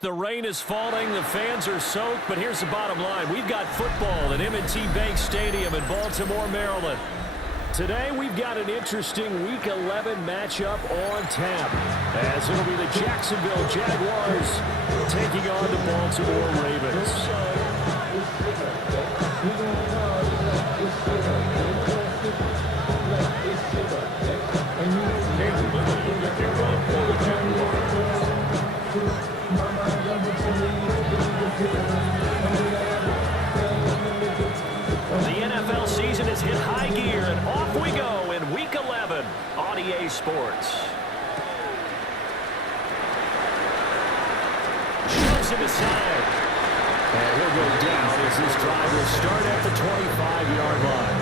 The rain is falling, the fans are soaked, but here's the bottom line. We've got football at M&T Bank Stadium in Baltimore, Maryland. Today, we've got an interesting Week 11 matchup on tap, as it'll be the Jacksonville Jaguars taking on the Baltimore Ravens. The NFL season has hit high gear, and off we go in Week 11 on EA Sports. Shoves him aside. And he'll go down as this drive will start at the 25-yard line.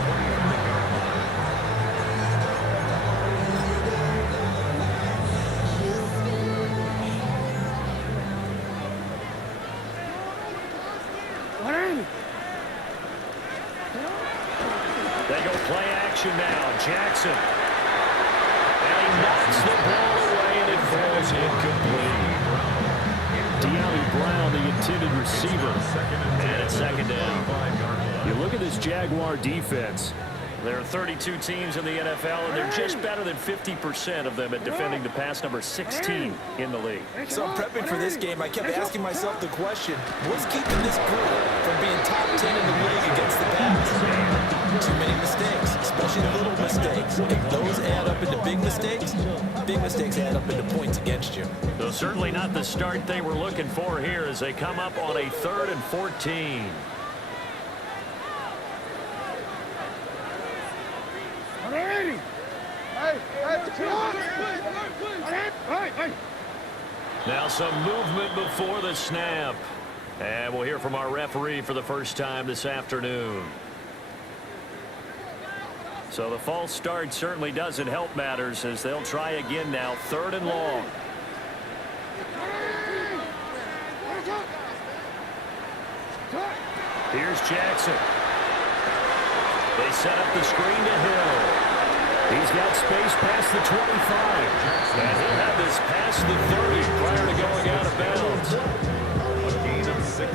They go play action now. Jackson. And he knocks the ball away, and it falls incomplete. De'Ami Brown, the intended receiver. And it's second down. You look at this Jaguar defense. There are 32 teams in the NFL, and they're just better than 50% of them at defending the pass, number 16 in the league. So prepping for this game, I kept asking myself the question, what's keeping this group from being top 10 in the league against the pass? Too many mistakes, especially little mistakes. If those add up into big mistakes add up into points against you. Though certainly not the start they were looking for here as they come up on a 3rd and 14. Now some movement before the snap. And we'll hear from our referee for the first time this afternoon. So the false start certainly doesn't help matters as they'll try again now, 3rd and long. Here's Jackson. They set up the screen to Hill. He's got space past the 25. And he'll have this past the 30 prior to going out of bounds.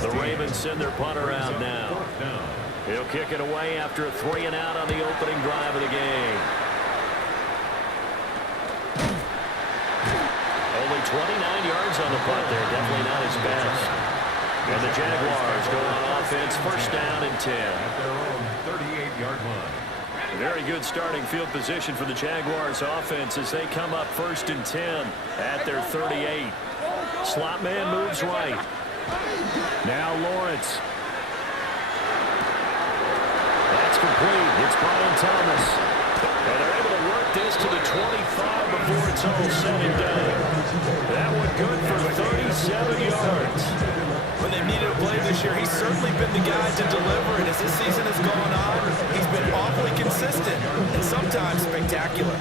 The Ravens send their punter out now. He'll kick it away after a 3-and-out on the opening drive of the game. Only 29 yards on the punt there. Definitely not his best. And the Jaguars go on offense, first down and 10. At their own 38-yard line. Very good starting field position for the Jaguars offense as they come up 1st and 10 at their 38. Slot man moves right. Now Lawrence. That's complete. It's Brian Thomas. And they're able to work this to the 25 before it's all said and done. That one good for 37 yards. When they've needed a play this year, he's certainly been the guy to deliver, and as this season has gone on, he's been awfully consistent and sometimes spectacular.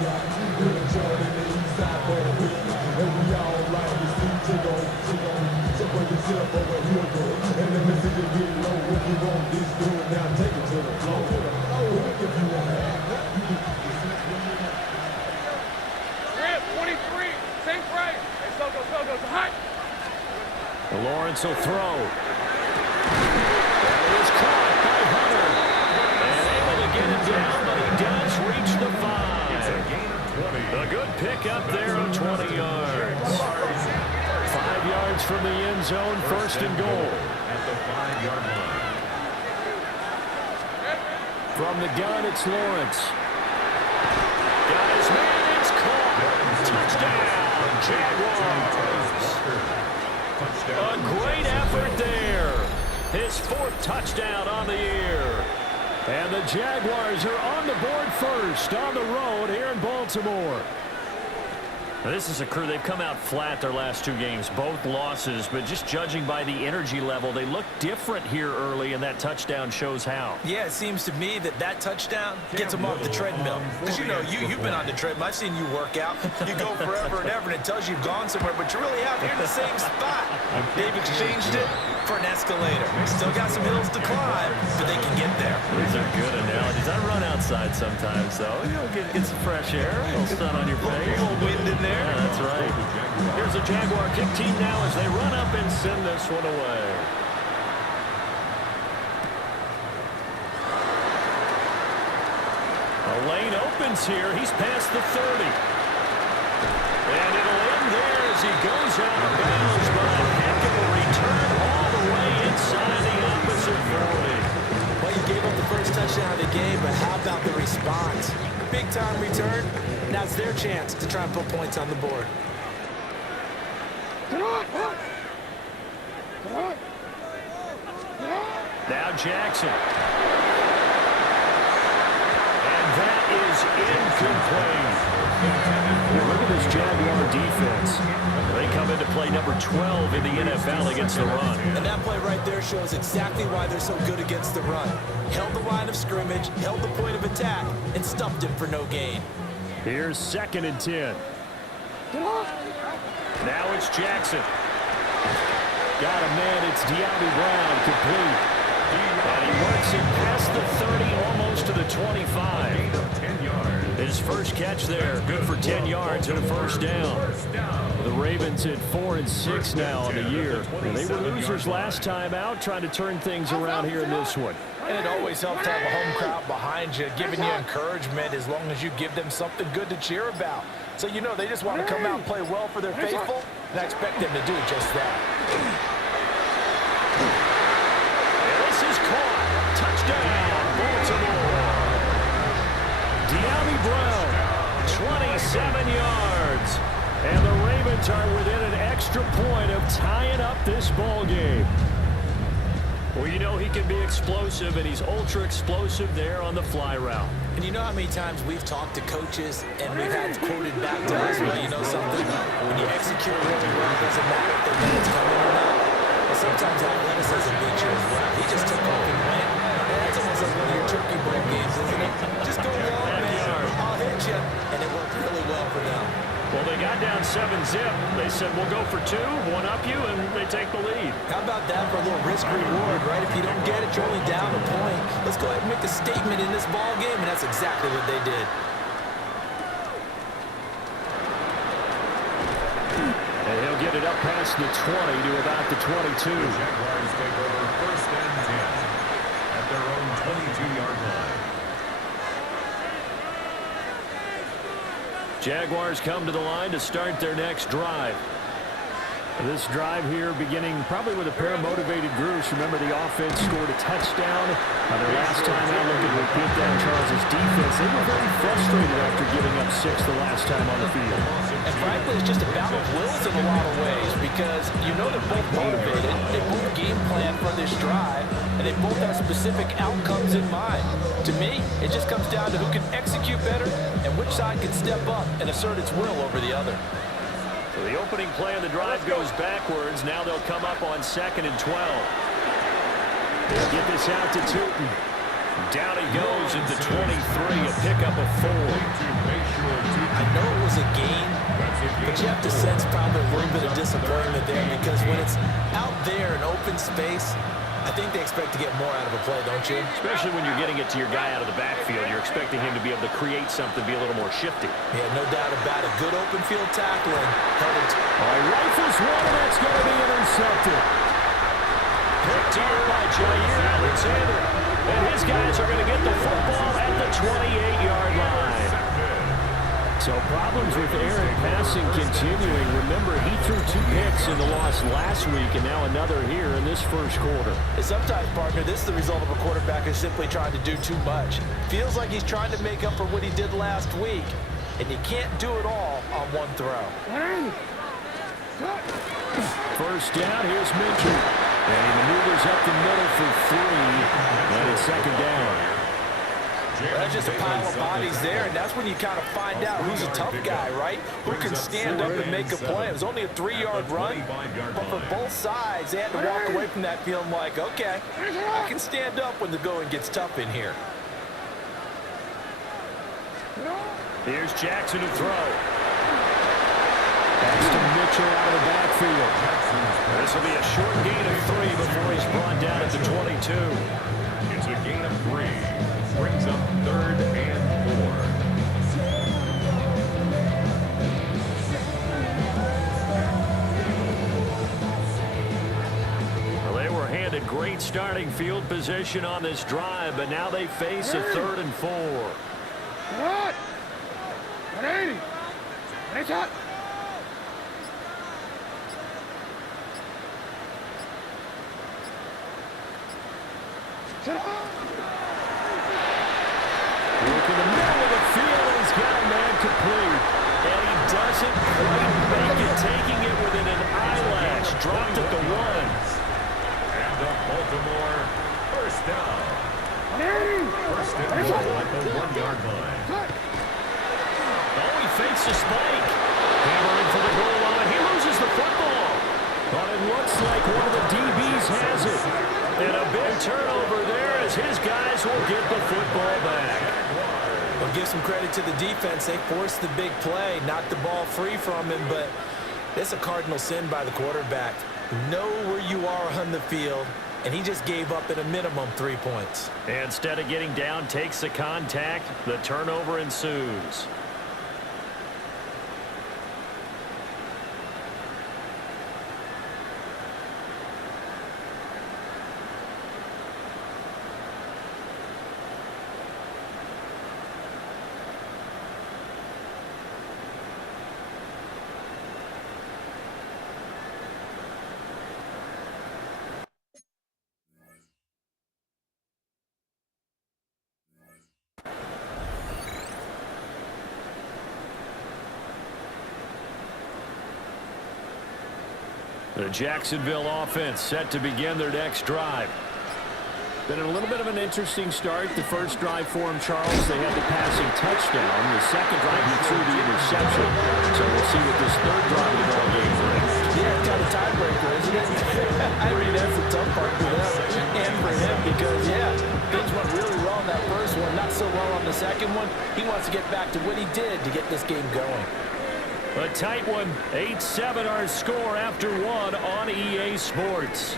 Lawrence will throw. That is caught by Hunter. And able to get it down, but he does reach the 5. A good pickup there of 20 yards. 5 yards from the end zone, 1st and goal. At the 5-yard line. From the gun, it's Lawrence. Got his man, it's caught. Touchdown, Jaguars. A great effort there. His 4th touchdown on the year. And the Jaguars are on the board first on the road here in Baltimore. Now, this is a crew, they've come out flat their last 2 games, both losses, but just judging by the energy level, they look different here early, and that touchdown shows how. Yeah, it seems to me that touchdown gets them off the treadmill. Because, you know, you've been on the treadmill. I've seen you work out. You go forever and ever, and it tells you you've gone somewhere, but you really have. You're in the same spot. They've exchanged it for an escalator. Still got some hills to climb, but they can get there. These are good analogies. I run outside sometimes, though. You know, get some fresh air, a little sun on your face. A little wind in there. Yeah, that's right. Here's the Jaguar kick team now as they run up and send this one away. A lane opens here. He's past the 30. And it'll end there as he goes out of bounds, but a heck of a return all the way inside the opposite 40. Well, you gave up the first touchdown of the game, but how about the response? Big-time return. Now it's their chance to try and put points on the board. Now Jackson. And that is incomplete. Look at this Jaguar defense. They come into play number 12 in the NFL against the run. And that play right there shows exactly why they're so good against the run. Held the line of scrimmage, held the point of attack, and stuffed him for no gain. Here's 2nd and 10. Now it's Jackson. Got a man. It's W.U.T. complete. And he works it past the 30, almost to the 25. 10 yards. His first catch there, good for 10 yards and a first down. The Ravens at 4-6 now on the year. They were losers last time out, trying to turn things around here in this one. And it always helps to have a home crowd behind you, giving you encouragement as long as you give them something good to cheer about. So you know they just want to come out and play well for their faithful, and I expect them to do just that. And this is caught. Touchdown, Baltimore. W.U.T. Brown, 27 yards. And the Ravens are within an extra point of tying up this ball game. Well, you know he can be explosive, and he's ultra-explosive there on the fly route. And you know how many times we've talked to coaches and we've had quoted back to us, well, you know something? When you execute really well, it doesn't matter if the man's coming or not. But sometimes athleticism beats you as well. He just took off and went. That's almost like one of your turkey bowl games, isn't it? Just go long, man. I'll hit you. And it worked really well for them. Well, they got down 7-zip. They said, we'll go for 2, one up you, and they take the lead. How about that for a little risk-reward, right? If you don't get it, you're only down a point. Let's go ahead and make a statement in this ball game, and that's exactly what they did. And he'll get it up past the 20 to about the 22. Jaguars take over 1st and 10 at their own 22-yard line. Jaguars come to the line to start their next drive. This drive here beginning probably with a pair of motivated groups. Remember, the offense scored a touchdown. Their last time out looking to beat down Charles' defense. They were very frustrated after giving up 6 the last time on the field. And frankly, it's just a battle of wills in a lot of ways because you know they're both motivated, they both game plan for this drive, and they both have specific outcomes in mind. To me, it just comes down to who can execute better and which side can step up and assert its will over the other. So the opening play of the drive goes backwards. Now they'll come up on 2nd and 12. They'll get this out to Tootin. Down he goes at the 23, a pickup of 4. I know it was a gain, but you have to sense probably a little bit of disappointment there because when it's out there in open space, I think they expect to get more out of a play, don't you? Especially when you're getting it to your guy out of the backfield. You're expecting him to be able to create something, be a little more shifty. Yeah, no doubt about it. Good open field tackling. Held it. All right, rifles one, and that's going to be intercepted. Picked here by Jair Alexander. And his guys are going to get the football at the 28-yard line. So problems with Aaron passing continuing. Remember, he threw 2 picks in the loss last week, and now another here in this first quarter. And sometimes, partner, this is the result of a quarterback who's simply trying to do too much. Feels like he's trying to make up for what he did last week, and you can't do it all on one throw. First down, here's Mitchell. And he maneuvers up the middle for 3, and it's 2nd down. Well, that's just a pile of bodies there, and that's when you kind of find out who's a tough guy, right? Who can stand up and make a play. It was only a 3-yard run, but for both sides, they had to walk away from that feeling like, okay, I can stand up when the going gets tough in here. Here's Jackson to throw. Pass to Mitchell out of the backfield. This will be a short gain of 3 before he's brought 2. It's a gain of 3. Brings up 3rd and 4. They were handed great starting field position on this drive, but now they face a 3rd and 4. What? 180. Nice shot. Look in the middle of the field, he's got a man complete. And he doesn't quite make it, taking it within an eyelash. Dropped at the 1. And the Baltimore first down. 180. First and 1 at the 1-yard line. Oh, he fakes a spike. Hammering for the goal line. He loses the football. But it looks like one of the DBs has it. And a big turnover there as his guys will get the football back. Well, give some credit to the defense. They forced the big play, knocked the ball free from him, but it's a cardinal sin by the quarterback. Know where you are on the field, and he just gave up at a minimum 3 points. Instead of getting down, takes the contact. The turnover ensues. The Jacksonville offense set to begin their next drive. Been a little bit of an interesting start. The first drive for him, Charles, they had the passing touchdown. The second drive, he threw the interception. So we'll see what this third drive of the ball game brings. Yeah, it's kind of tiebreaker, isn't it? I mean, that's the tough part for them and for him because, yeah, things went really well in that first one, not so well on the second one. He wants to get back to what he did to get this game going. A tight one, 8-7 our score after 1 on EA Sports.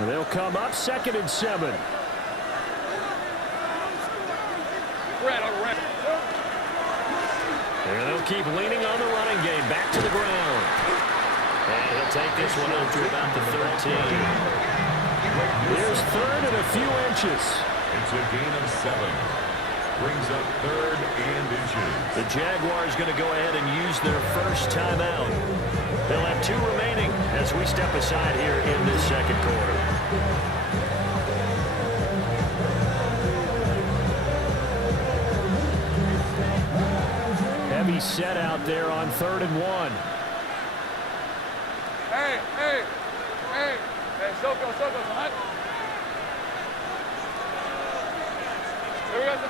They'll come up 2nd and 7. And they'll keep leaning on the running game. Back to the ground. And he'll take this one up to about the 13. Here's 3rd and a few inches. It's a gain of 7. Brings up 3rd and inches. The Jaguars going to go ahead and use their first timeout. They'll have 2 remaining as we step aside here in this second quarter. Heavy set out there on 3rd and 1. Hey, Soko, hot.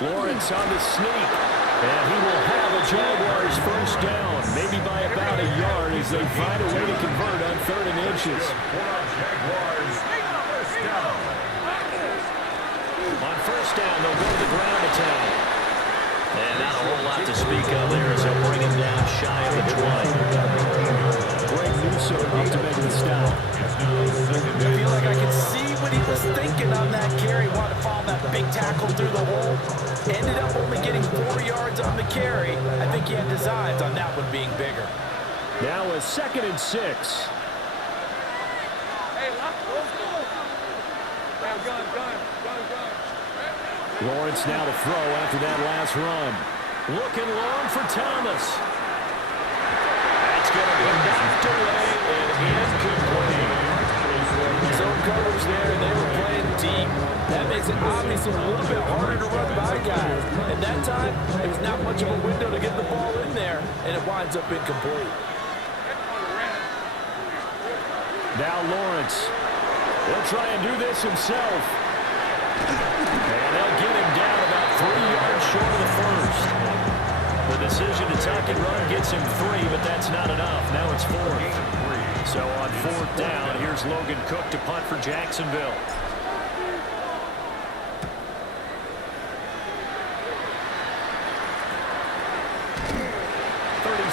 Lawrence on the sneak, and he will have a Jaguars first down, maybe by about a yard as they find a way to convert on 3rd and inches. Jaguars first down. On first down, they'll go to the ground attack. And not a whole lot to speak of there as they'll bring him down shy of the 20. Greg Newsome up to make the stop. I feel like I can see what he was thinking on that carry. Wanted to follow that big tackle through the hole. Ended up only getting 4 yards on the carry. I think he had designs on that one being bigger. Now a 2nd and 6. Hey, let's go. Gun. Lawrence now to throw after that last run. Looking long for Thomas. That's going to be knocked away and incomplete. Zone coverage there, and they were playing deep. That makes it obviously a little bit harder to run by guys. And that time, there was not much of a window to get the ball in there, and it winds up incomplete. Now Lawrence. He'll try and do this himself. And they'll get him down about 3 yards short of the first. The decision to tuck and run gets him 3, but that's not enough. Now it's 4th. So on 4th down, here's Logan Cook to punt for Jacksonville.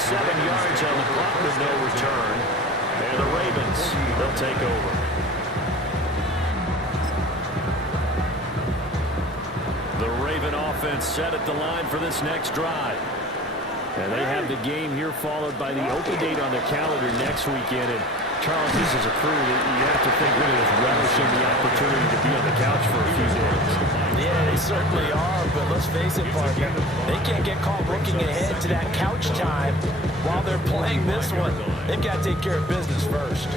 yards on the punt with no return. And the Ravens, they'll take over. The Raven offense set at the line for this next drive. And they have the game here followed by the open date on their calendar next weekend. And Charles, this is a crew that you have to think really is relishing the opportunity to be on the couch for a few days. Yeah, they certainly are, but let's face it, partner. They can't get caught looking ahead to that couch time while they're playing this one. They've got to take care of business first.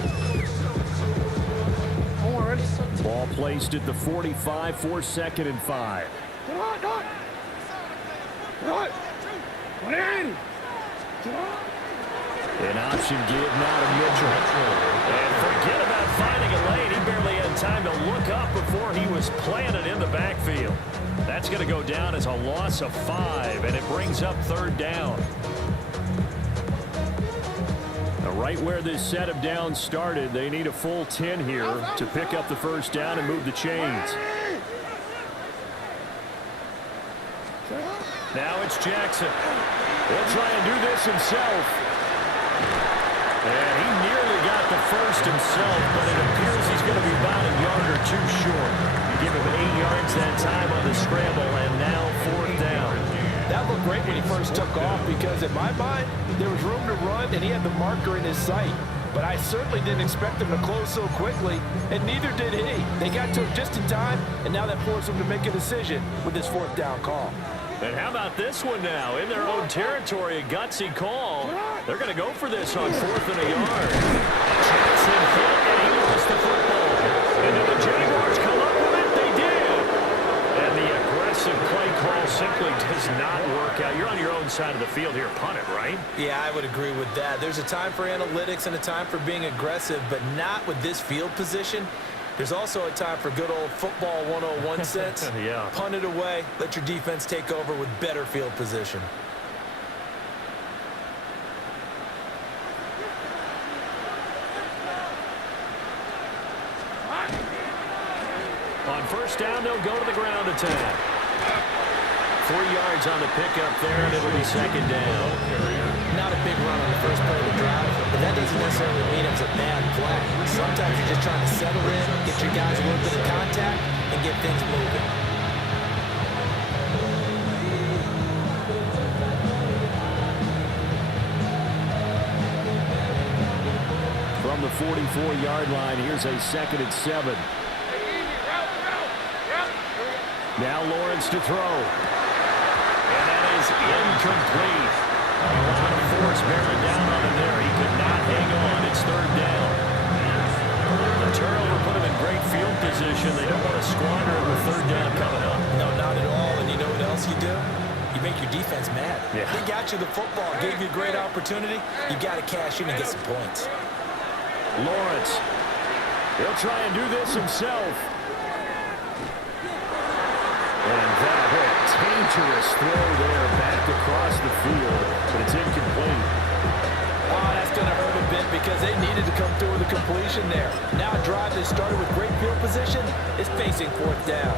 Ball placed at the 45 for 2nd and 5. An option give now to Mitchell. And forget about finding a lane. He barely had time to look up before he was planted in the backfield. That's going to go down as a loss of 5, and it brings up 3rd down. Now, right where this set of downs started, they need a full 10 here to pick up the 1st down and move the chains. Now it's Jackson. He'll try and do this himself. And he nearly got the 1st himself, but it appears he's going to be about a yard or 2 short. You give him 8 yards that time on the scramble, and now 4th down. That looked great when he first took off because, in my mind, there was room to run, and he had the marker in his sight. But I certainly didn't expect him to close so quickly, and neither did he. They got to him just in time, and now that forced him to make a decision with this 4th down call. And how about this one now? In their own territory, a gutsy call. They're going to go for this on 4th and a yard. Jackson hit, and he lost the football. And then the Jaguars come up with it. They did. And the aggressive play call simply does not work out. You're on your own side of the field here. Punt it, right? Yeah, I would agree with that. There's a time for analytics and a time for being aggressive, but not with this field position. There's also a time for good old football 101 sense. Yeah. Punt it away. Let your defense take over with better field position. On 1st down, they'll go to the ground attack. 4 yards on the pickup there, and it'll be 2nd down. Not a big run on the first play of the drive, but that doesn't necessarily mean it's a bad play. Sometimes you're just trying to settle in, get your guys a little bit of contact, and get things moving. From the 44-yard line, here's a 2nd and 7. Now Lawrence to throw. And that is incomplete. A lot of force bearing down on him there. He could not hang on. It's 3rd down. The turnover put him in great field position. They don't want to squander it with 3rd down coming up. No, not at all. And you know what else you do? You make your defense mad. Yeah. They got you the football, gave you a great opportunity. You got to cash in and get some points. Lawrence. He'll try and do this himself. And that dangerous throw there back across the field, but it's incomplete. Oh, that's going to hurt a bit because they needed to come through with a completion there. Now a drive that started with great field position is facing 4th down.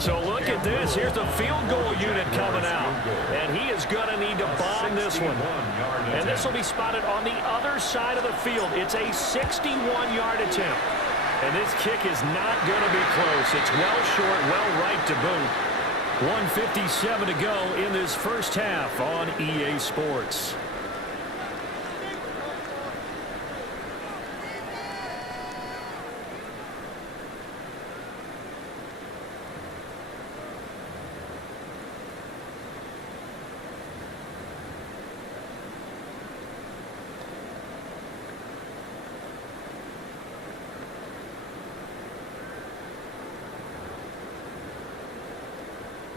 So look at this. Here's the field goal unit coming out. And he is going to need to bomb this one. And this will be spotted on the other side of the field. It's a 61-yard attempt. And this kick is not going to be close. It's well short, well right to boot. 1:57 to go in this first half on EA Sports.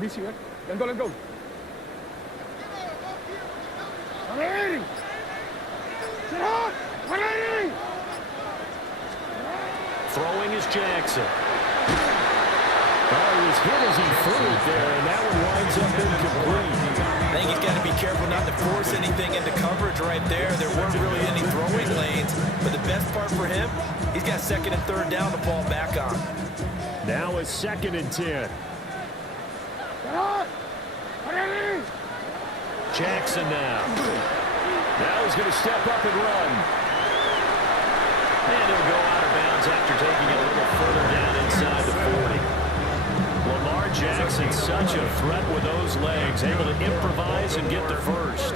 BC, man. Let's go. Ready. Sit on. Ready. Throwing is Jackson. Oh, he was hit as he threw it there, and that one winds up incomplete. I think he's got to be careful not to force anything into coverage right there. There weren't really any throwing lanes, but the best part for him, he's got 2nd and 3rd down to fall back on. Now a 2nd and 10. Get on! Ready! Jackson now. Now he's going to step up and run. And he'll go out of bounds after taking it a little further down inside the 40. Lamar Jackson, such a threat with those legs, able to improvise and get the first.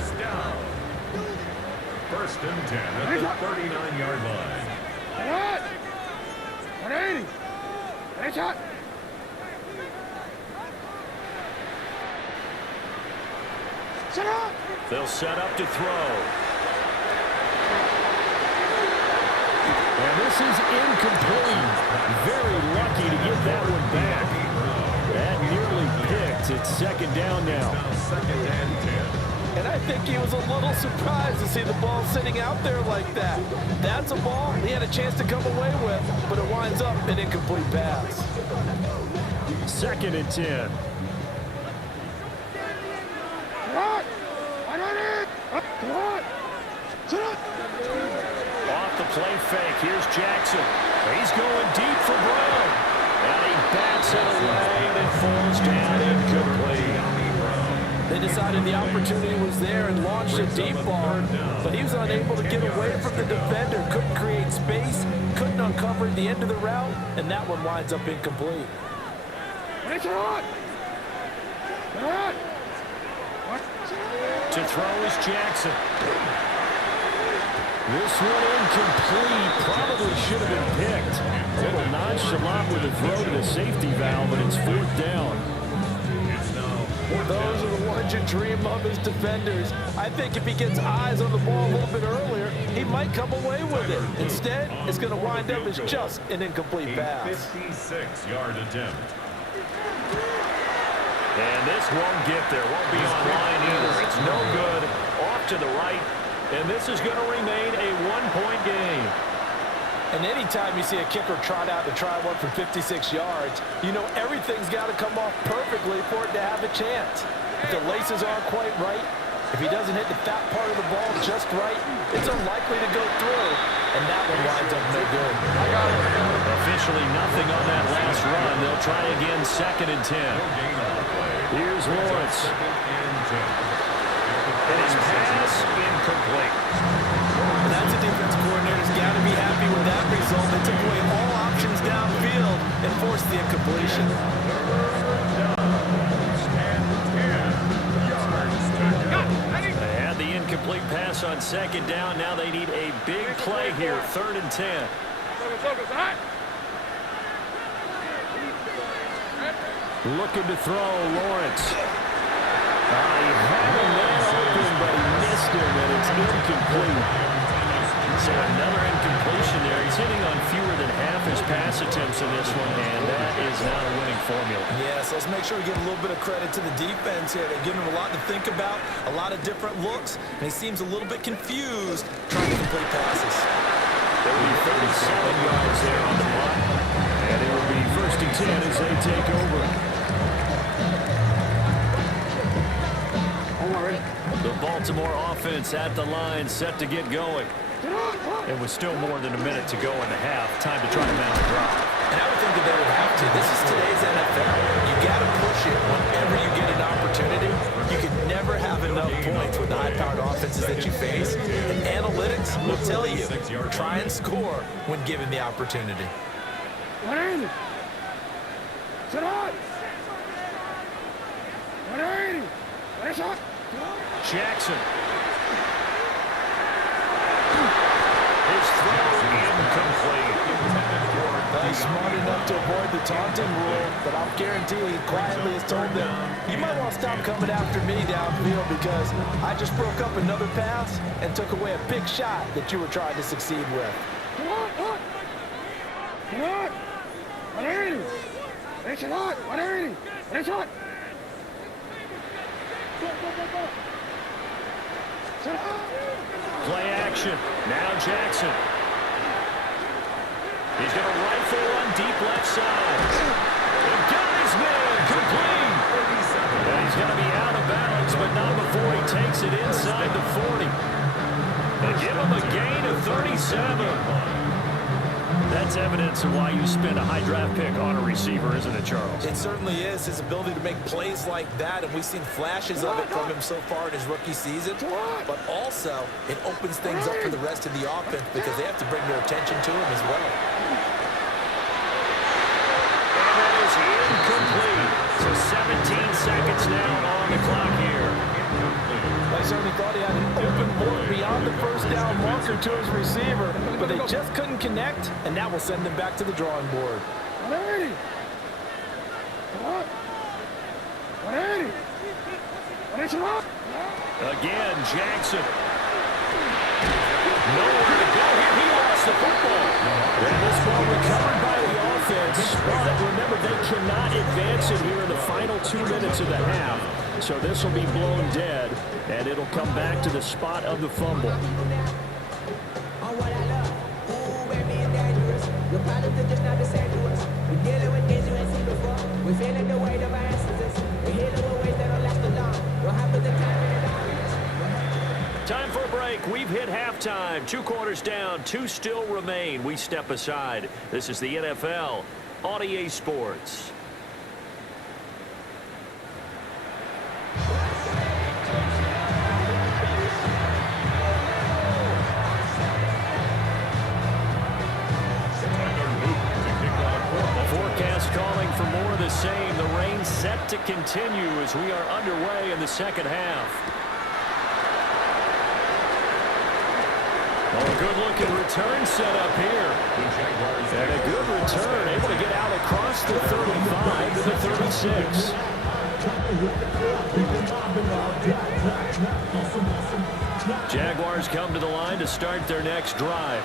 First and 10 at the 39-yard line. Get on! 180! Ready, shot! Set up! They'll set up to throw. And this is incomplete. Very lucky to get that one back. That nearly picked. It's 2nd down now. Now 2nd and 10. And I think he was a little surprised to see the ball sitting out there like that. That's a ball he had a chance to come away with, but it winds up an incomplete pass. 2nd and 10. What? I don't need! What? Sit up! Off the play fake. Here's Jackson. He's going deep for Brown. And he bats it away and it falls down incomplete. They decided the opportunity was there and launched a deep ball, but he was unable to get away from the defender, couldn't create space, couldn't uncover the end of the route, and that one winds up incomplete. Ready, shot! Shot! What? To throw is Jackson. This one incomplete. Probably should have been picked. A little nonchalant with a throw to the safety valve, but it's 4th down. Those are the ones you dream of as defenders. I think if he gets eyes on the ball a little bit earlier, he might come away with it. Instead, it's going to wind up as just an incomplete pass. 56-yard attempt. And this won't get there. Won't be online either. It's no good. Off to the right. And this is going to remain a 1-point game. And anytime you see a kicker trot out to try one from 56 yards, you know everything's got to come off perfectly for it to have a chance. If the laces aren't quite right, if he doesn't hit the fat part of the ball just right, it's unlikely to go through. And that one winds up no good. I got it. Officially nothing on that last run. They'll try again 2nd and 10. Here's Lawrence. And his pass incomplete. And that's a defense coordinator's got to be happy with that result. They took away all options downfield and forced the incompletion. They had the incomplete pass on 2nd down. Now they need a big play here. 3rd and 10. Looking to throw, Lawrence. He had him there open, but he missed him, and it's incomplete. So another incompletion there. He's hitting on fewer than half his pass attempts in this one, and that is not a winning formula. Yes, let's make sure we give a little bit of credit to the defense here. They're giving him a lot to think about, a lot of different looks, and he seems a little bit confused trying to complete passes. There will be 37 yards there on the block, and it will be 1st and 10 as they take over. The Baltimore offense at the line, set to get going. And with still more than a minute to go in the half, time to try to mount a drive. And I would think that they would have to. This is today's NFL. You got to push it whenever you get an opportunity. You can never have enough points with the high-powered offenses that you face. And analytics will tell you, try and score when given the opportunity. 180! Sit up! 180! Ready, shot! Jackson. His throw incomplete. He's smart enough to avoid the taunting rule, but I'll guarantee he quietly has told them, you might want to stop coming after me downfield because I just broke up another pass and took away a big shot that you were trying to succeed with. Come on! Come on! 180! Ready, shot! 180! Ready, shot! Go! Play action. Now Jackson. He's going to rifle one deep left side. And got his man complete. And he's going to be out of bounds, but not before he takes it inside the 40. They give him a gain of 37. That's evidence of why you spend a high draft pick on a receiver, isn't it, Charles? It certainly is. His ability to make plays like that, and we've seen flashes of it from him so far in his rookie season. But also, it opens things up for the rest of the offense because they have to bring their attention to him as well. And that is incomplete. So 17 seconds now on the clock here. I certainly thought he had an open look beyond the first down marker to his receiver, but they just couldn't connect, and that will send them back to the drawing board. 180. What? 180. 180. Again, Jackson. Nowhere to go here. He lost the football. And this ball recovered by the offense. But remember, they cannot advance it here in the final 2 minutes of the half. So this will be blown dead, and it'll come back to the spot of the fumble. Time for a break. We've hit halftime. 2 quarters down, 2 still remain. We step aside. This is the NFL on EA Sports. Calling for more of the same. The rain set to continue as we are underway in the second half. Oh, a good-looking return set up here. And a good return, able to get out across the 35 to the 36. Jaguars come to the line to start their next drive.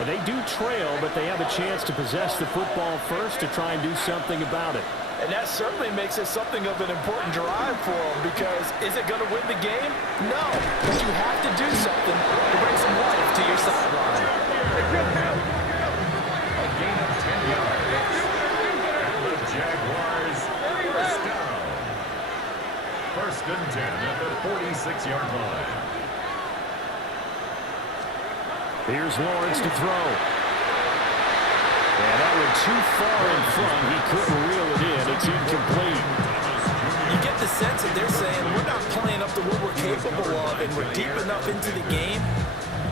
And they do trail, but they have a chance to possess the football first to try and do something about it. And that certainly makes it something of an important drive for them, because is it going to win the game? No, but you have to do something to bring some life to your sideline. A gain of 10 yards. And the Jaguars first down. First and 10 at the 46-yard line. Here's Lawrence to throw. And that went too far in front. He couldn't reel it in. It's incomplete. You get the sense that they're saying we're not playing up to what we're capable of, and we're deep enough into the game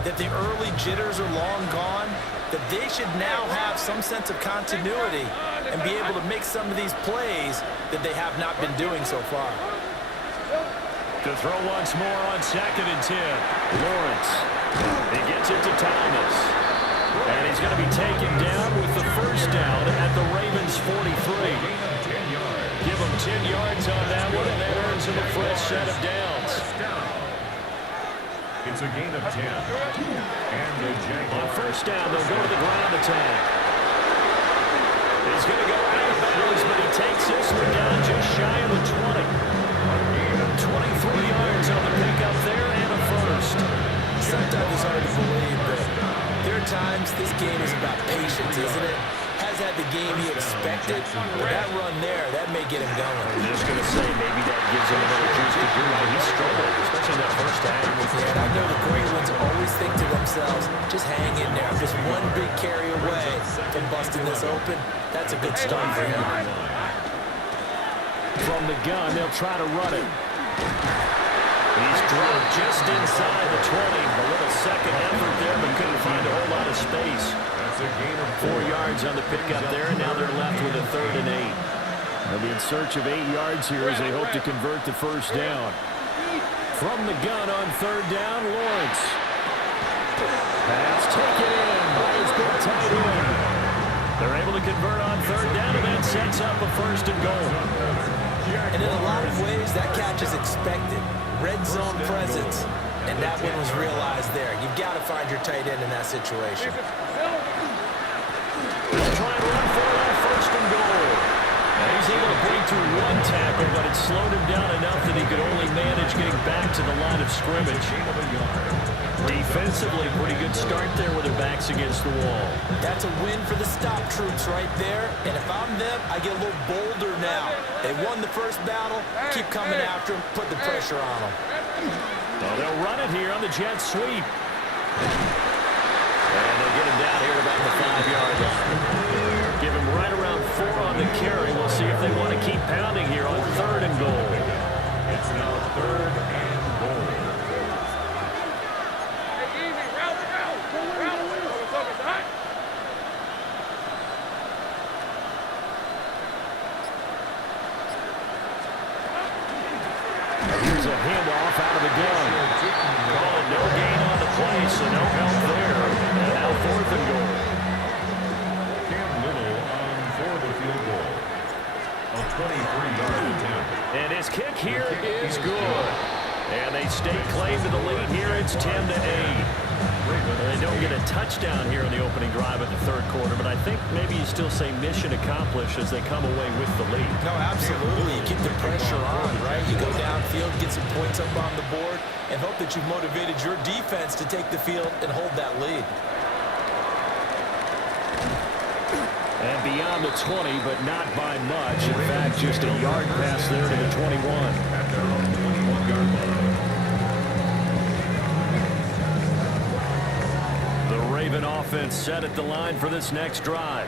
that the early jitters are long gone, that they should now have some sense of continuity and be able to make some of these plays that they have not been doing so far. To throw once more on 2nd and 10. Lawrence. He gets it to Thomas. And he's going to be taken down with the first down at the Ravens 43. Give him 10 yards on that one, and that earns him a fresh set of downs. It's a gain of 10. And the Jaguars. On first down, they'll go to the ground attack. He's going to go out of bounds, but he takes this one down just shy of the 20. 23 yards on the pickup there and a first. Sometimes it's hard to believe, but there are times this game is about patience, isn't it? Has had the game he expected, but that run there, that may get him going. I was just going to say, maybe that gives him a little juice to do it. He struggled, especially that first half. Yeah, and I know the great ones always think to themselves, just hang in there. Just one big carry away from busting this open. That's a good start for him. From the gun, they'll try to run it. He's dropped just inside the 20. A little second effort there, but couldn't find a whole lot of space. That's a gain of 4 yards on the pickup there, and now they're left with a 3rd and 8. They'll be in search of 8 yards here as they hope to convert the first down. From the gun on 3rd down, Lawrence. Pass taken in by his big tight end. They're able to convert on 3rd down, and that sets up a 1st and goal. And in a lot of ways, that catch is expected. Red zone presence. And that one was realized there. You've got to find your tight end in that situation. They'll try and run for that 1st and goal. And he's able to break through one tackle, but it slowed him down enough that he could only manage getting back to the line of scrimmage. Defensively, pretty good start there with their backs against the wall. That's a win for the stop troops right there. And if I'm them, I get a little bolder now. They won the first battle. Keep coming after them. Put the pressure on them. Well, they'll run it here on the jet sweep. And they'll get him down here about the 5 4 on the carry. We'll see if they want to keep pounding here on 3rd and goal. It's now 3rd and goal. Here's a handoff out of the gun. Call it no gain on the play, so no help there. And now 4th and goal. For the field goal. A 23-yard attempt. And his kick here is good. And they stay claim to the lead here. It's 10-8. They don't get a touchdown here in the opening drive of the 3rd quarter, but I think maybe you still say mission accomplished as they come away with the lead. No, absolutely. You keep the pressure on, right? You go downfield, get some points up on the board, and hope that you've motivated your defense to take the field and hold that lead. And beyond the 20, but not by much. In fact, just a yard pass there to the 21. At their own 21-yard line. The Raven offense set at the line for this next drive.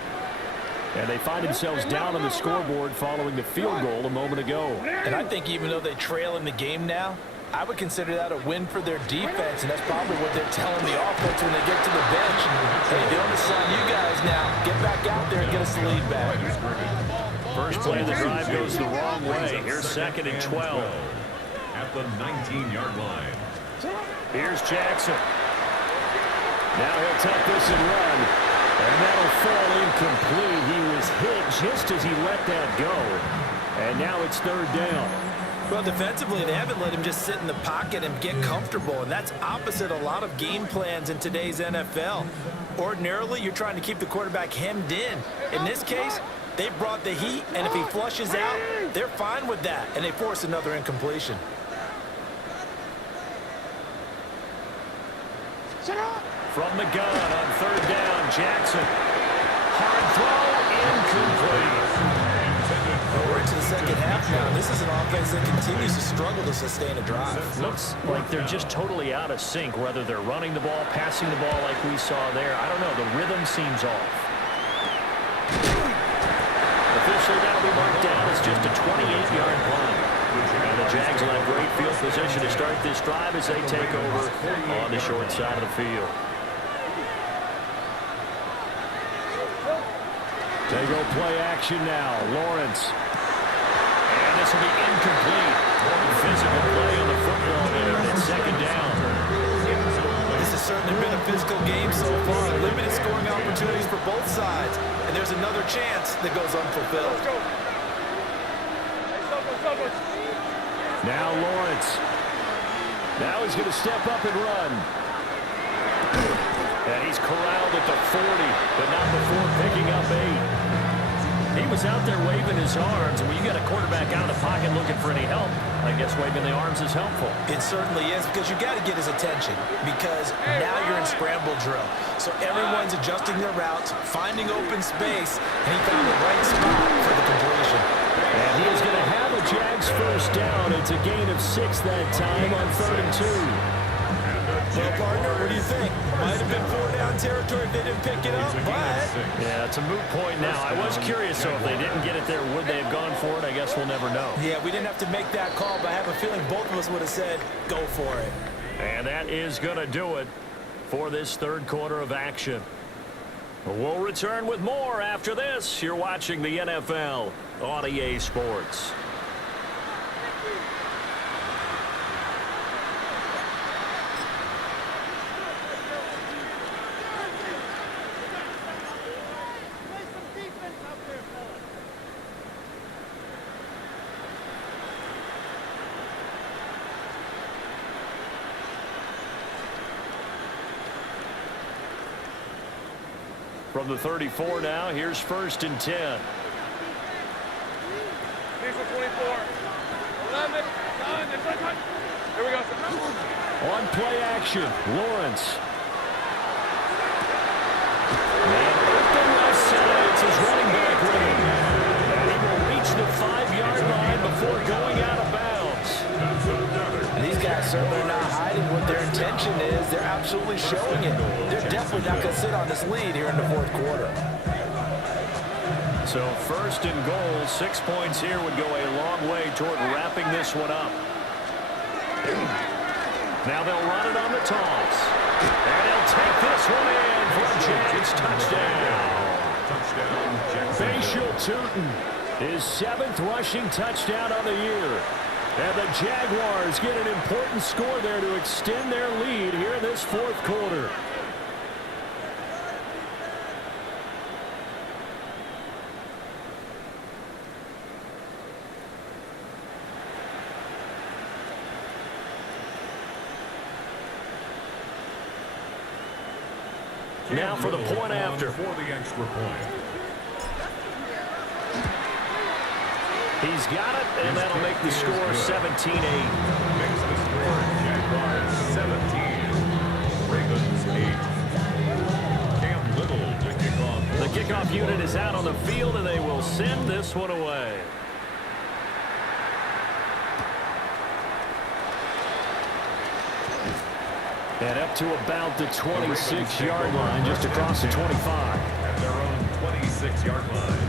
And they find themselves down on the scoreboard following the field goal a moment ago. And I think even though they trail in the game now, I would consider that a win for their defense, and that's probably what they're telling the offense when they get to the bench. Hey, the onus is on you guys now. Get back out there and get us the lead back. First play of the drive goes the wrong way. Here's 2nd and 12. At the 19-yard line. Here's Jackson. Now he'll tuck this and run. And that'll fall incomplete. He was hit just as he let that go. And now it's 3rd down. Well, defensively, they haven't let him just sit in the pocket and get comfortable, and that's opposite a lot of game plans in today's NFL. Ordinarily, you're trying to keep the quarterback hemmed in. In this case, they brought the heat, and if he flushes out, they're fine with that, and they force another incompletion. From the gun on 3rd down, Jackson. Hard throw, incomplete. Well, we're into the second half now. This is an offense that continues to struggle to sustain a drive. Looks like they're just totally out of sync, whether they're running the ball, passing the ball like we saw there. I don't know. The rhythm seems off. Officially, that'll be marked down as just a 28-yard punt. And the Jags will have great field position to start this drive as they take over on the short side of the field. They go play action now. Lawrence. And this will be incomplete. Physical play on the football there, and it's 2nd down. This has certainly been a physical game so far. Limited scoring opportunities for both sides. And there's another chance that goes unfulfilled. Now Lawrence. Now he's going to step up and run. And he's corralled at the 40, but not before picking up 8. He was out there waving his arms, and when you got a quarterback out of the pocket looking for any help, I guess waving the arms is helpful. It certainly is, because you got to get his attention, because now you're in scramble drill. So everyone's adjusting their routes, finding open space, and he found the right spot for the completion. And he is going to have a Jags first down. It's a gain of 6 that time on 3rd and 2. Well, partner, what do you think? Might have been 4-down territory if they didn't pick it up, but... Yeah, it's a moot point now. I was curious, so if they didn't get it there, would they have gone for it? I guess we'll never know. Yeah, we didn't have to make that call, but I have a feeling both of us would have said, go for it. And that is going to do it for this 3rd quarter of action. We'll return with more after this. You're watching the NFL on EA Sports. From the 34 now, here's 1st and 10. Here's the 24. 11, 9, here we go. On play action, Lawrence. Man open left side, it's his running back room. And he will reach the 5-yard line before going out of bounds. And these guys certainly are not hiding what their intention is. They're absolutely showing it. They're definitely not going to sit on this lead here in the 4th quarter. So first and goal, 6 points here would go a long way toward wrapping this one up. Now they'll run it on the toss. And he'll take this one in for a Jags touchdown. W.U.T. his 7th rushing touchdown on the year. And the Jaguars get an important score there to extend their lead here in this 4th quarter. Now for the point after. For the extra point. He's got it, and that'll make the score 17-8. Makes the score Jaguars 17, Ravens 8. Cam Little to kick off. The kickoff unit is out on the field, and they will send this one away. And up to about the 26-yard line, just across the 25. At their own 26-yard line.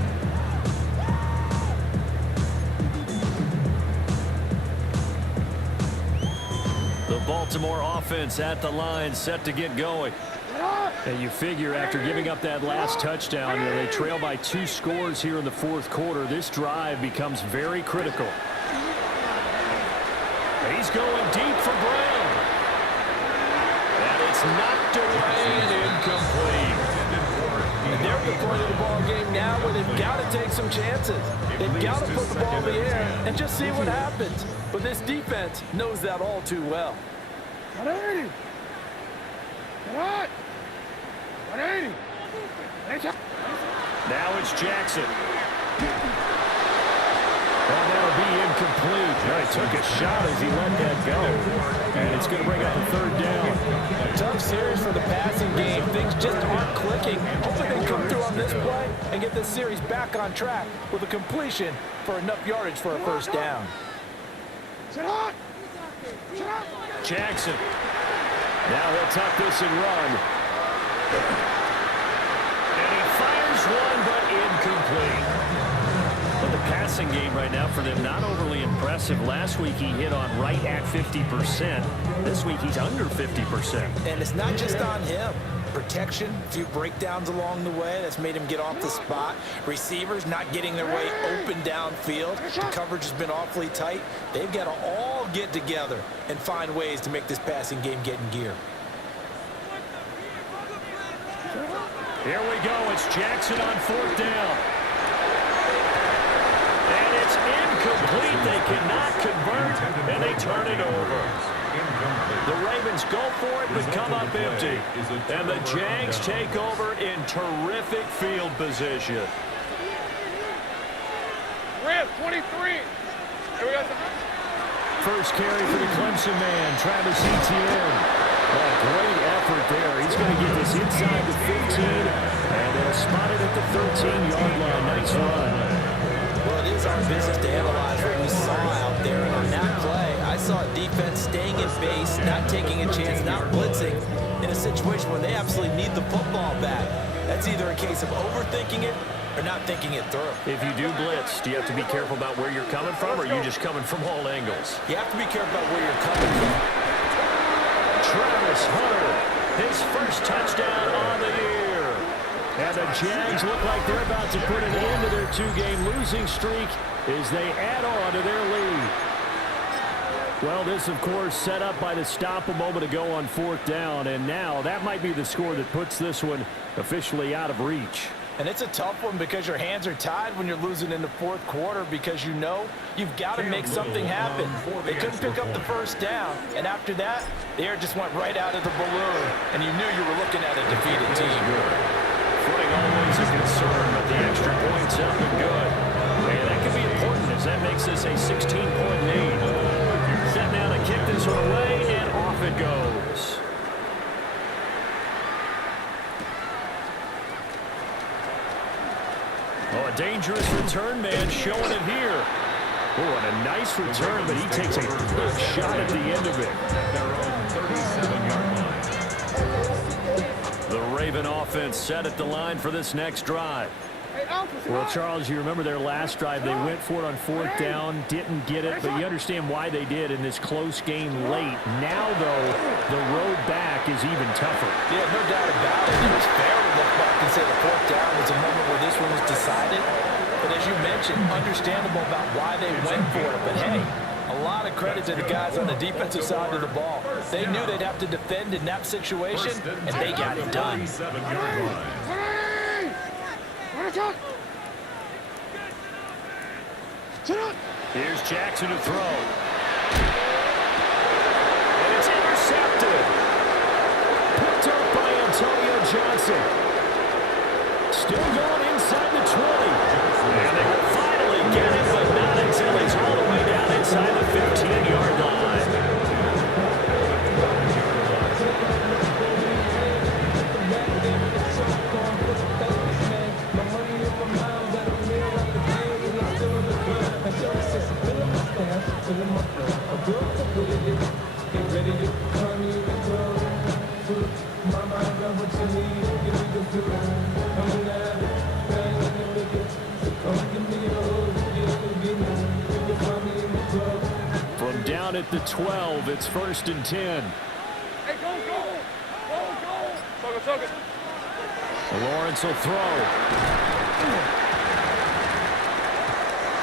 The Baltimore offense at the line, set to get going. And you figure after giving up that last touchdown, they trail by 2 scores here in the 4th quarter. This drive becomes very critical. He's going deep for Brown. And it's knocked away and incomplete. And they're at the point of the ball game now where they've got to take some chances. They've got to put the ball in the air and just see what happens. But this defense knows that all too well. 180. Come on. 180. Now it's Jackson. Well, that'll be incomplete. He took a shot as he let that go. And it's going to bring up a 3rd down. Tough series for the passing game. Things just aren't clicking. Hopefully they come through on this play and get this series back on track with a completion for enough yardage for a 1st down. Jackson. Now he'll tuck this and run. And he fires one, but incomplete. But the passing game right now for them, not overly impressive. Last week he hit on right at 50%. This week he's under 50%. And it's not just on him. Protection, a few breakdowns along the way. That's made him get off the spot. Receivers not getting their way open downfield. The coverage has been awfully tight. They've got to all get together and find ways to make this passing game get in gear. Here we go. It's Jackson on 4th down. And it's incomplete. They cannot convert, and they turn it over. The Ravens go for it, but come up empty. And the Jags take over in terrific field position. Rip, 23. Here we go. First carry for the Clemson man, Travis Etienne. Great effort there. He's going to get this inside the 15, and they'll spot it at the 13-yard line. Nice run. Well, it is our business to analyze what we saw out there. And on that play, I saw a defense staying in base, not taking a chance, not blitzing, in a situation where they absolutely need the football back. That's either a case of overthinking it or not thinking it through. If you do blitz, do you have to be careful about where you're coming from, or are you just coming from all angles? You have to be careful about where you're coming from. Travis Hunter, his first touchdown on the year. And the Jags look like they're about to put an end to their 2-game losing streak as they add on to their lead. Well, this, of course, set up by the stop a moment ago on 4th down, and now that might be the score that puts this one officially out of reach. And it's a tough one because your hands are tied when you're losing in the 4th quarter because you know you've got to make something happen. They couldn't pick up the 1st down, and after that, the air just went right out of the balloon, and you knew you were looking at a defeated team. Footing always a concern, but the extra point's up and good. And that can be important as that makes this a 16-point lead. Set now to kick this one away, and off it goes. Oh, a dangerous return man showing it here. Oh, and a nice return, but he takes a big shot at the end of it. Their own 37-yard line. The Raven offense set at the line for this next drive. Hey, Well, Charles, you remember their last drive. They went for it on fourth down, didn't get it, but you understand why they did in this close game late. Now, though, the road back is even tougher. Yeah, no doubt about it. It was fair to look back and say the fourth down was a moment where this one was decided. But as you mentioned, understandable about why they went for it. But, hey, a lot of credit to the guys on the defensive side of the ball. They knew they'd have to defend in that situation, and they got it done. Here's Jackson to throw. And it's intercepted. Picked up by Antonio Johnson. Still going inside the 20. And they will finally get it, but not until he's all the way down inside the 15-yard line. From down at the 12, it's 1st and 10. Hey, go! Soga. Lawrence will throw.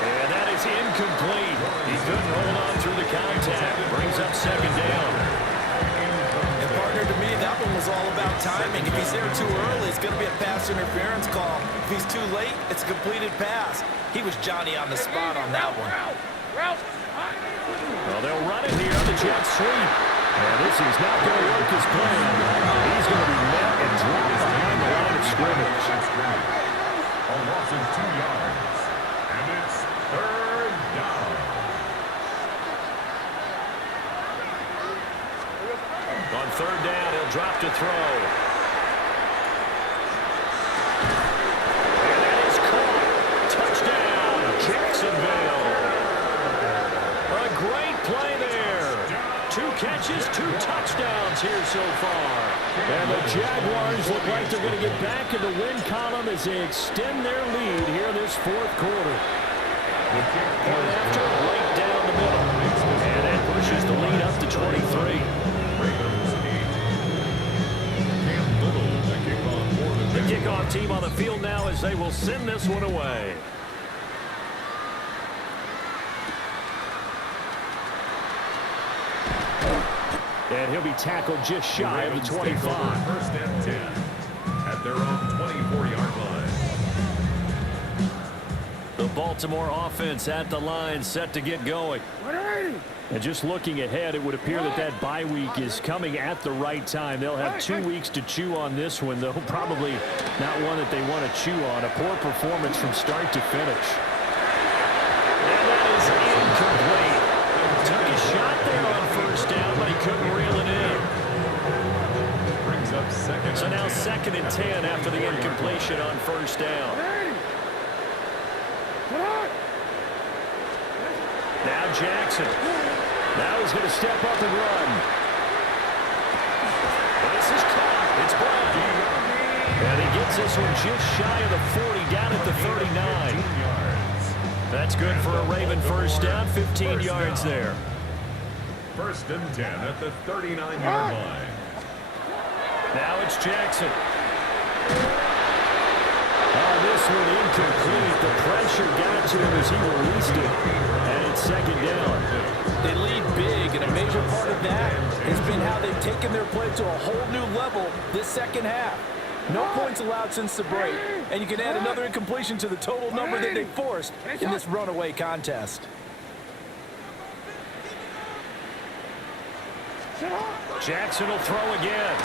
And that is incomplete. He couldn't hold on through the contact. Brings up 2nd down. And partner, to me, that one was all about timing. If he's there too early, it's going to be a pass interference call. If he's too late, it's a completed pass. He was Johnny on the spot on that one. Well, they'll run it here on the jet sweep. And this is not going to work as planned. He's going to be met and dropped behind the line of scrimmage. A loss of 2 yards. And it's 3rd down. On 3rd down, he'll drop to throw. And that is caught. Touchdown, Jacksonville. A great play there. 2 catches, 2 touchdowns here so far. And the Jaguars look like they're going to get back in the win column as they extend their lead here this 4th quarter. Point after, right down the middle. And that pushes the lead up to 23. The kickoff team on the field now as they will send this one away. And he'll be tackled just shy of the 25. 1st and 10 at their own 24-yard line. The Baltimore offense at the line, set to get going. And just looking ahead, it would appear that that bye week is coming at the right time. They'll have 2 weeks to chew on this one, though probably not one that they want to chew on. A poor performance from start to finish. And that is incomplete. Took a shot there on 1st down, but he couldn't reel it in. Brings up 2nd. So now 2nd and 10 after the incompletion on 1st down. Now Jackson. Now he's going to step up and run. And this is caught. It's Brown. And he gets this one just shy of the 40, down at the 39. That's good for a Raven 1st down, 15 yards there. 1st and 10 at the 39-yard line. Now it's Jackson. This one incomplete. The pressure got to him as he released it. And it's 2nd down. They lead big, and a major part of that has been how they've taken their play to a whole new level this 2nd half. No points allowed since the break, and you can add another incompletion to the total number that they forced in this runaway contest. Jackson will throw again.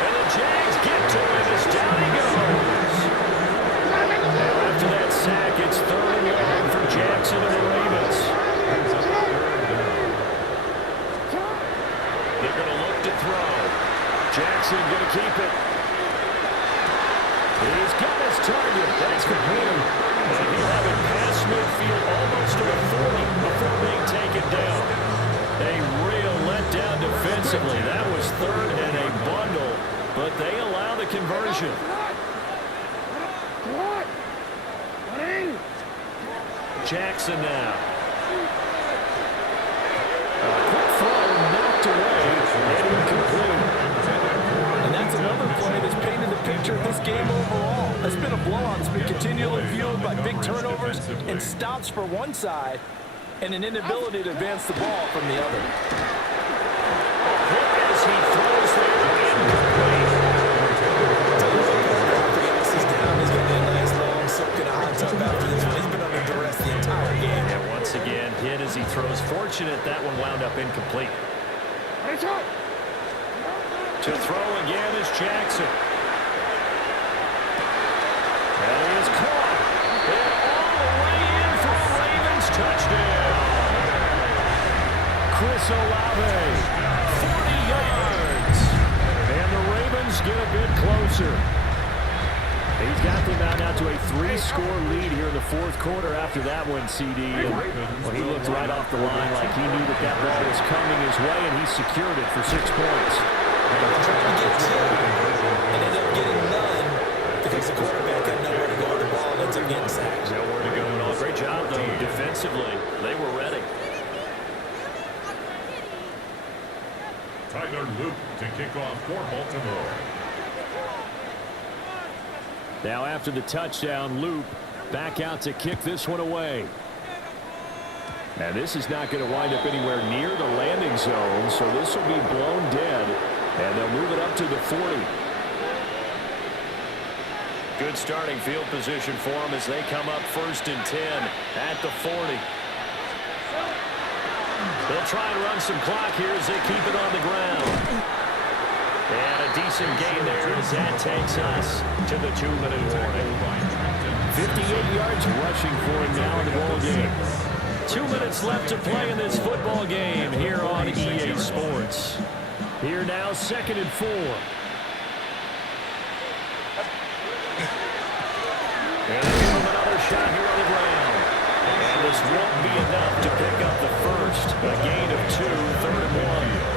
And the Jags get to him as down he goes. After that sack, it's 3rd and long for Jackson and the Ravens. They're going to look to throw. Jackson going to keep it. He's got his target. That's complete. And he'll have it past midfield almost to the 40 before being taken down. A real letdown defensively. That was 3rd and a bundle, but they allow the conversion. Jackson now. Quick throw knocked away and incomplete. And that's another play that's painted the picture of this game overall. It's been a blowout. It's been continually fueled by big turnovers and stops for one side and an inability to advance the ball from the other. Quick as he throws there, incomplete. He's down. He's going to be a nice long soak in a hot tub after this one. He's been under duress the entire game. And once again, hit as he throws. Fortunate that one wound up incomplete. To throw again is Jackson. And he is caught. And all the way in for a Ravens touchdown. Chris Olave, 40 yards. And the Ravens get a bit closer. He's got them now to a 3-score lead here in the fourth quarter after that one, CD. And, well, he looked right off the line like he knew that ball was coming his way, and he secured it for 6 points. Trying to get two and ended up getting none because the quarterback had nowhere to go on the ball and ends up getting sacked. Nowhere to go at all. Great job, though, defensively. They were ready. Tyler Luke to kick off for Baltimore. Now after the touchdown, Loop back out to kick this one away. And this is not going to wind up anywhere near the landing zone, so this will be blown dead, and they'll move it up to the 40. Good starting field position for them as they come up 1st and 10 at the 40. They'll try and run some clock here as they keep it on the ground. And a decent gain there as that takes us to the 2-minute warning. 58 yards rushing for him now in the ball game. 2 minutes left to play in this football game here on EA Sports. Here now, 2nd and 4. And they give him another shot here on the ground. And this won't be enough to pick up the first. A gain of 2, 3rd and 1.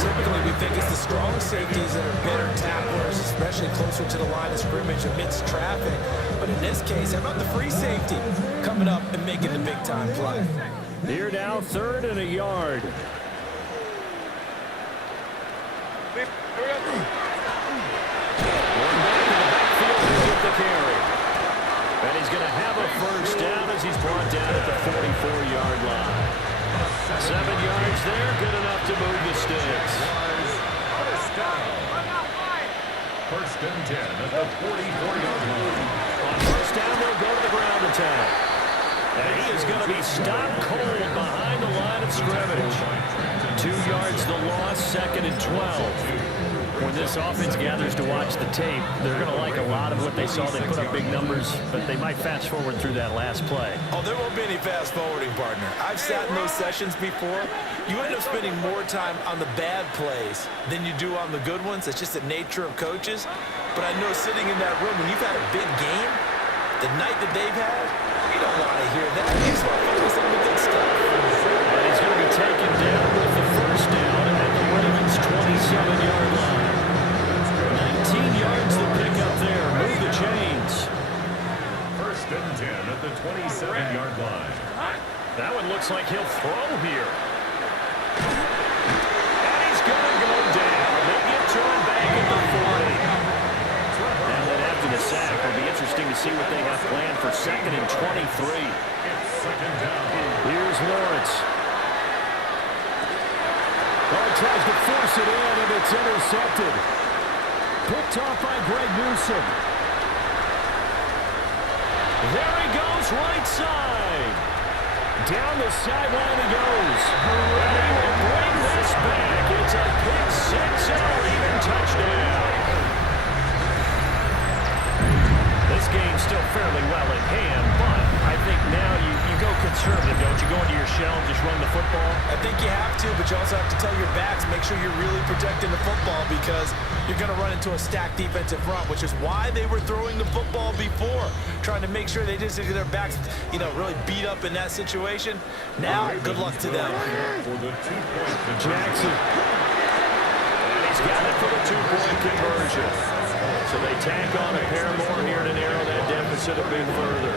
Typically, we think it's the strong safeties that are better tacklers, especially closer to the line of scrimmage amidst traffic. But in this case, how about the free safety coming up and making the big-time play? Here now, 3rd and a yard. One back in the backfield to get the carry. And he's going to have a first down as he's brought down at the 44-yard line. 7 yards there, good enough to move the sticks. First and 10 at the 44-yard line. On first down, they'll go to the ground attack. And he is going to be stopped cold behind the line of scrimmage. 2 yards the loss, 2nd and 12. When this offense gathers to watch the tape, they're going to like a lot of what they saw. They put up big numbers, but they might fast forward through that last play. Oh, there won't be any fast forwarding, partner. I've sat in those sessions before. You end up spending more time on the bad plays than you do on the good ones. It's just the nature of coaches. But I know sitting in that room, when you've had a big game, the night that they've had, you don't want to hear that. You just want to focus on the good stuff. And he's going to be taken down with the first down at the Ravens' 27-yard line. 19 yards to pick up there. Move the chains. First and 10 at the 27-yard line. That one looks like he'll throw here. And he's going to go down. They get to him back at the 40. And then after the sack, it'll be interesting to see what they have planned for 2nd and 23. It's 2nd down. Here's Lawrence. Oh, tries to force it in, and it's intercepted. Picked off by Greg Newsom. There he goes, right side. Down the sideline he goes. And they will bring this back. It's a pick six and a Raven touchdown. This game's still fairly well in hand, but I think now you go conservative, don't you? Go into your shell and just run the football. I think you have to, but you also have to tell your backs, make sure you're really protecting the football because you're going to run into a stacked defensive front, which is why they were throwing the football before, trying to make sure they just get their backs, really beat up in that situation. Now, good luck to them. Jackson. And he's got it for the 2-point conversion. So they tack on a pair more here to narrow that deficit a bit further.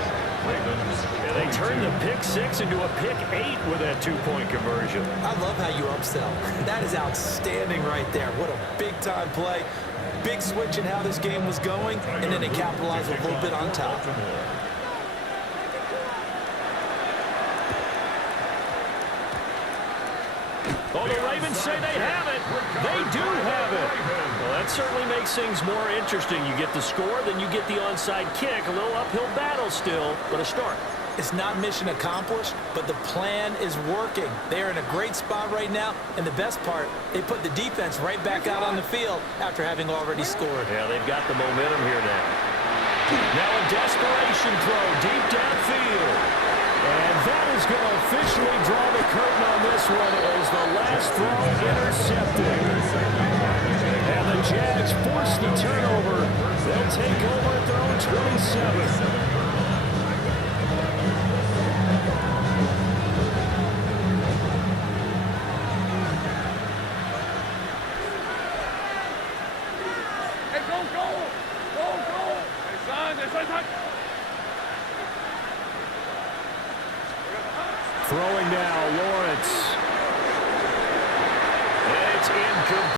Ravens. And they turned the pick 6 into a pick 8 with that 2-point conversion. I love how you upsell. That is outstanding right there. What a big-time play. Big switch in how this game was going, and then they capitalized a little bit on top. Oh, the Ravens say they have it. They do have it. Well, that certainly makes things more interesting. You get the score, then you get the onside kick. A little uphill battle still, but a start. It's not mission accomplished, but the plan is working. They are in a great spot right now, and the best part, they put the defense right back out on the field after having already scored. Yeah, they've got the momentum here now. Now a desperation throw deep downfield. And that is going to officially draw the curtain on this one as the last throw intercepted. And the Jags force the turnover. They'll take over at their own 27. Hey, go, go! Go, go! Hey, son, hey, son, son. Throwing now, Lawrence. It's incomplete.